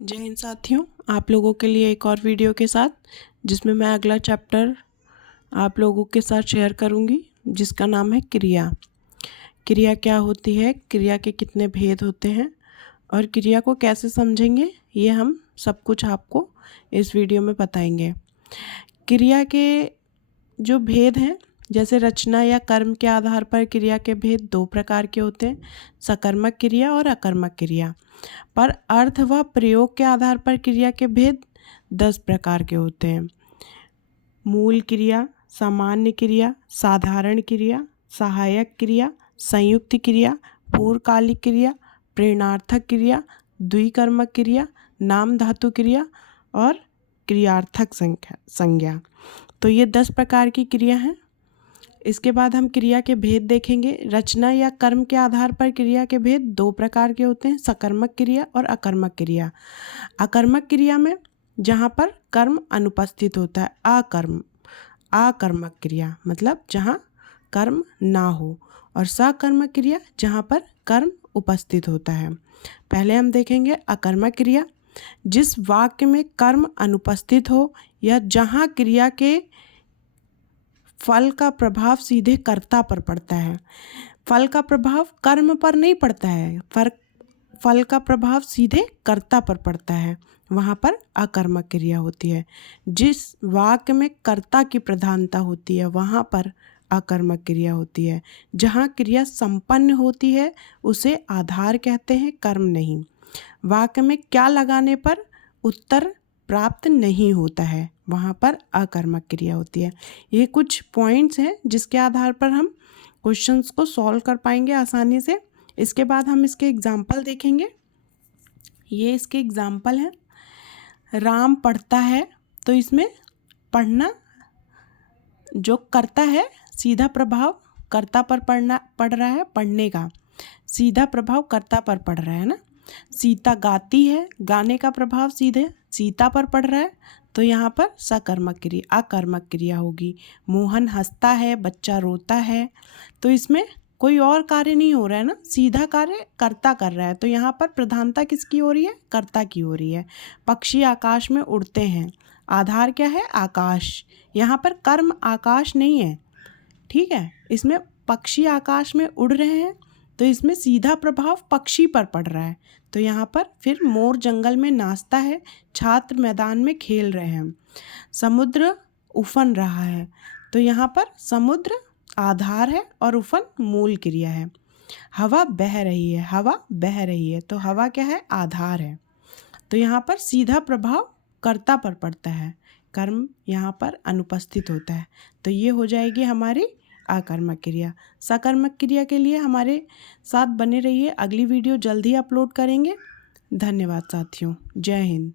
जय हिंद साथियों, आप लोगों के लिए एक और वीडियो के साथ जिसमें मैं अगला चैप्टर आप लोगों के साथ शेयर करूंगी, जिसका नाम है क्रिया। क्रिया क्या होती है, क्रिया के कितने भेद होते हैं और क्रिया को कैसे समझेंगे, ये हम सब कुछ आपको इस वीडियो में बताएंगे। क्रिया के जो भेद हैं, जैसे रचना या कर्म के आधार पर क्रिया के भेद दो प्रकार के होते हैं, सकर्मक क्रिया और अकर्मक क्रिया। पर अर्थ व प्रयोग के आधार पर क्रिया के भेद 10 प्रकार के होते हैं। मूल क्रिया, सामान्य क्रिया, साधारण क्रिया, सहायक क्रिया, संयुक्त क्रिया, पूर्वकालिक क्रिया, प्रेरणार्थक क्रिया, द्विकर्मक क्रिया, नाम धातु क्रिया और क्रियार्थक संज्ञा। तो ये 10 प्रकार की क्रिया हैं। इसके बाद हम क्रिया के भेद देखेंगे। रचना या कर्म के आधार पर क्रिया के भेद दो प्रकार के होते हैं, सकर्मक क्रिया और अकर्मक क्रिया। अकर्मक क्रिया में जहाँ पर कर्म अनुपस्थित होता है, अकर्मक क्रिया मतलब जहाँ कर्म ना हो, और सकर्मक क्रिया जहाँ पर कर्म उपस्थित होता है। पहले हम देखेंगे अकर्मक क्रिया। जिस वाक्य में कर्म अनुपस्थित हो या जहाँ क्रिया के फल का प्रभाव सीधे कर्ता पर पड़ता है। फल का प्रभाव कर्म पर नहीं पड़ता है, फल का प्रभाव सीधे कर्ता पर पड़ता है, वहाँ पर अकर्मक क्रिया होती है। जिस वाक्य में कर्ता की प्रधानता होती है वहाँ पर अकर्मक क्रिया होती है। जहाँ क्रिया संपन्न होती है उसे आधार कहते हैं, कर्म नहीं। वाक्य में क्या लगाने पर उत्तर प्राप्त नहीं होता है, वहाँ पर अकर्मक क्रिया होती है। ये कुछ पॉइंट्स हैं जिसके आधार पर हम क्वेश्चंस को सॉल्व कर पाएंगे आसानी से। इसके बाद हम इसके एग्जाम्पल देखेंगे। ये इसके एग्जाम्पल हैं। राम पढ़ता है, तो इसमें पढ़ना जो करता है, सीधा प्रभाव कर्ता पर पड़ रहा है, पढ़ने का सीधा प्रभाव कर्ता पर पड़ रहा है ना। सीता गाती है, गाने का प्रभाव सीधे सीता पर पड़ रहा है, तो यहाँ पर सकर्मक क्रिया अकर्मक क्रिया होगी। मोहन हंसता है, बच्चा रोता है, तो इसमें कोई और कार्य नहीं हो रहा है ना, सीधा कार्य कर्ता कर रहा है, तो यहाँ पर प्रधानता किसकी हो रही है, कर्ता की हो रही है। पक्षी आकाश में उड़ते हैं, आधार क्या है, आकाश। यहाँ पर कर्म आकाश नहीं है, ठीक है। इसमें पक्षी आकाश में उड़ रहे हैं, तो इसमें सीधा प्रभाव पक्षी पर पड़ रहा है, तो यहाँ पर फिर मोर जंगल में नाचता है, छात्र मैदान में खेल रहे हैं। समुद्र उफन रहा है, तो यहाँ पर समुद्र आधार है और उफन मूल क्रिया है। हवा बह रही है, हवा बह रही है, तो हवा क्या है, आधार है, तो यहाँ पर सीधा प्रभाव कर्ता पर पड़ता है, कर्म यहाँ पर अनुपस्थित होता है, तो ये हो जाएगी हमारी अकर्मक क्रिया। सकर्मक क्रिया के लिए हमारे साथ बने रहिए, अगली वीडियो जल्दी अपलोड करेंगे। धन्यवाद साथियों, जय हिंद।